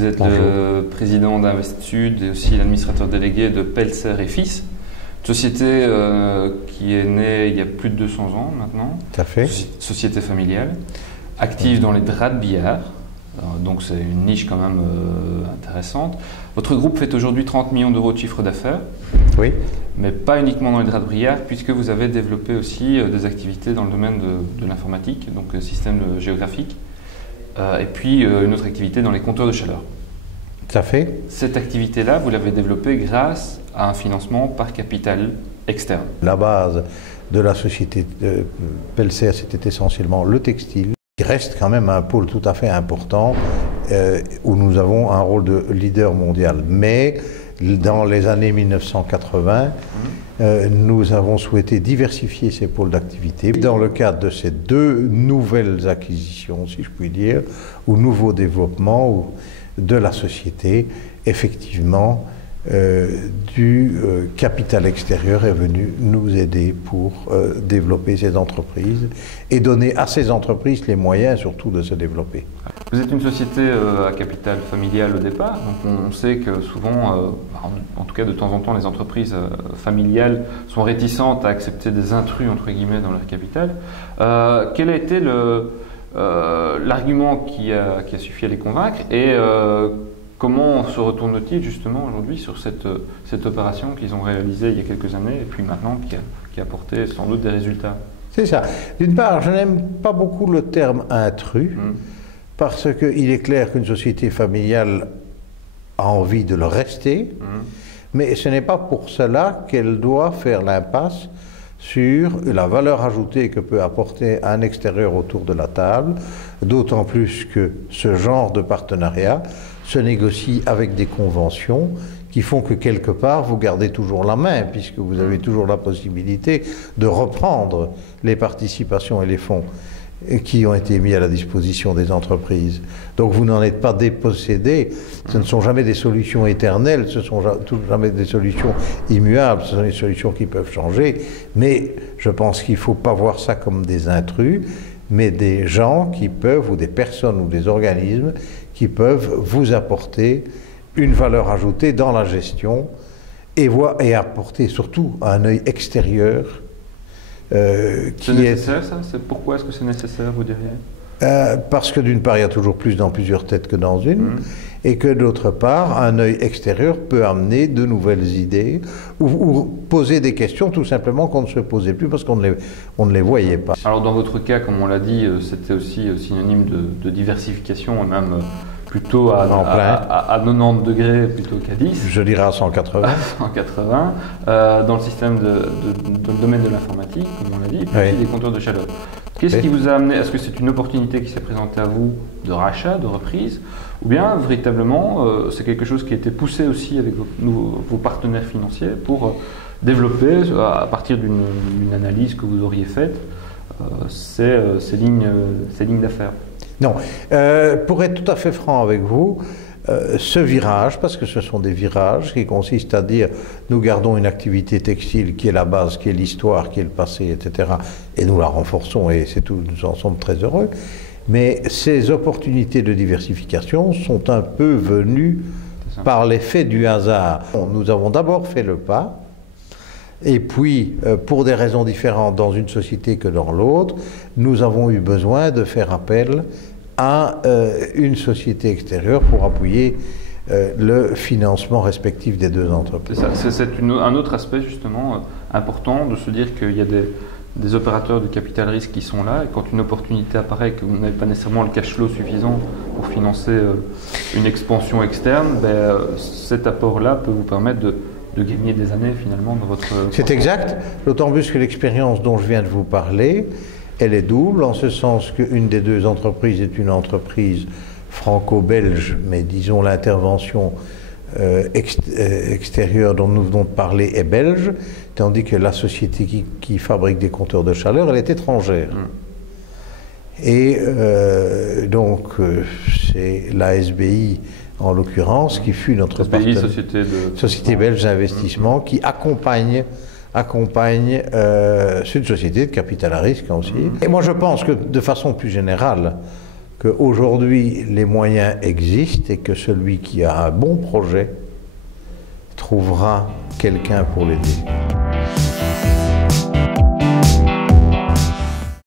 Vous êtes Bonjour. le président d'Investsud et aussi l'administrateur délégué de Pelser et Fils, une société qui est née il y a plus de 200 ans maintenant. Tout à fait. Société familiale, active dans les draps de billard. Donc c'est une niche quand même intéressante. Votre groupe fait aujourd'hui 30 millions d'euros de chiffre d'affaires. Oui. Mais pas uniquement dans les draps de billard, puisque vous avez développé aussi des activités dans le domaine de l'informatique, donc système géographique, et puis une autre activité dans les compteurs de chaleur. Tout à fait. Cette activité-là, vous l'avez développée grâce à un financement par capital externe. La base de la société Pelser, c'était essentiellement le textile, qui reste quand même un pôle tout à fait important, où nous avons un rôle de leader mondial. Mais dans les années 1980, nous avons souhaité diversifier ces pôles d'activité. Dans le cadre de ces deux nouvelles acquisitions, si je puis dire, ou nouveaux développements de la société, effectivement, du capital extérieur est venu nous aider pour développer ces entreprises et donner à ces entreprises les moyens surtout de se développer. Vous êtes une société à capital familial au départ, donc on sait que souvent, en tout cas de temps en temps, les entreprises familiales sont réticentes à accepter des intrus entre guillemets dans leur capital. Quel a été l'argument qui a suffi à les convaincre et comment se retourne-t-il justement aujourd'hui sur cette opération qu'ils ont réalisée il y a quelques années et puis maintenant qui a apporté sans doute des résultats? C'est ça. D'une part, je n'aime pas beaucoup le terme intrus parce qu'il est clair qu'une société familiale a envie de le rester, mais ce n'est pas pour cela qu'elle doit faire l'impasse sur la valeur ajoutée que peut apporter un extérieur autour de la table, d'autant plus que ce genre de partenariat se négocie avec des conventions qui font que quelque part vous gardez toujours la main puisque vous avez toujours la possibilité de reprendre les participations et les fonds qui ont été mis à la disposition des entreprises. Donc vous n'en êtes pas dépossédé, ce ne sont jamais des solutions éternelles, ce ne sont jamais des solutions immuables, ce sont des solutions qui peuvent changer, mais je pense qu'il ne faut pas voir ça comme des intrus, mais des gens qui peuvent, ou des personnes ou des organismes, qui peuvent vous apporter une valeur ajoutée dans la gestion et apporter surtout un œil extérieur. C'est nécessaire ça? Pourquoi est-ce que c'est nécessaire, vous diriez? Parce que d'une part, il y a toujours plus dans plusieurs têtes que dans une, et que d'autre part, un œil extérieur peut amener de nouvelles idées ou poser des questions tout simplement qu'on ne se posait plus parce qu'on ne les voyait pas. Alors dans votre cas, comme on l'a dit, c'était aussi synonyme de diversification et même plutôt à 90 degrés plutôt qu'à 10. Je dirais à 180. 180, dans le système dans le domaine de l'informatique, comme on l'a dit, et puis aussi des compteurs de chaleur. Qu'est-ce qui vous a amené? Est-ce que c'est une opportunité qui s'est présentée à vous de rachat, de reprise, ou bien véritablement c'est quelque chose qui a été poussé aussi avec vos partenaires financiers pour développer, à partir d'une analyse que vous auriez faite, ces lignes d'affaires? Non. Pour être tout à fait franc avec vous, ce virage, parce que ce sont des virages qui consistent à dire nous gardons une activité textile qui est la base, qui est l'histoire, qui est le passé, etc. et nous la renforçons et c'est tout, nous en sommes très heureux. Mais ces opportunités de diversification sont un peu venues par l'effet du hasard. Nous avons d'abord fait le pas. Et puis, pour des raisons différentes dans une société que dans l'autre, nous avons eu besoin de faire appel à une société extérieure pour appuyer le financement respectif des deux entreprises. C'est un autre aspect justement important de se dire qu'il y a des opérateurs de capital risque qui sont là et quand une opportunité apparaît que vous n'avez pas nécessairement le cash flow suffisant pour financer une expansion externe, cet apport-là peut vous permettre de gagner des années finalement dans votre... C'est exact, d'autant plus que l'expérience dont je viens de vous parler, elle est double, en ce sens qu'une des deux entreprises est une entreprise franco-belge, mais disons l'intervention extérieure dont nous venons de parler est belge, tandis que la société qui fabrique des compteurs de chaleur, elle est étrangère. Et donc c'est la SBI en l'occurrence, qui fut notre partenaire, Société belge d'investissement, qui accompagne c'est une société de capital à risque aussi. Et moi je pense que de façon plus générale, qu'aujourd'hui les moyens existent et que celui qui a un bon projet trouvera quelqu'un pour l'aider.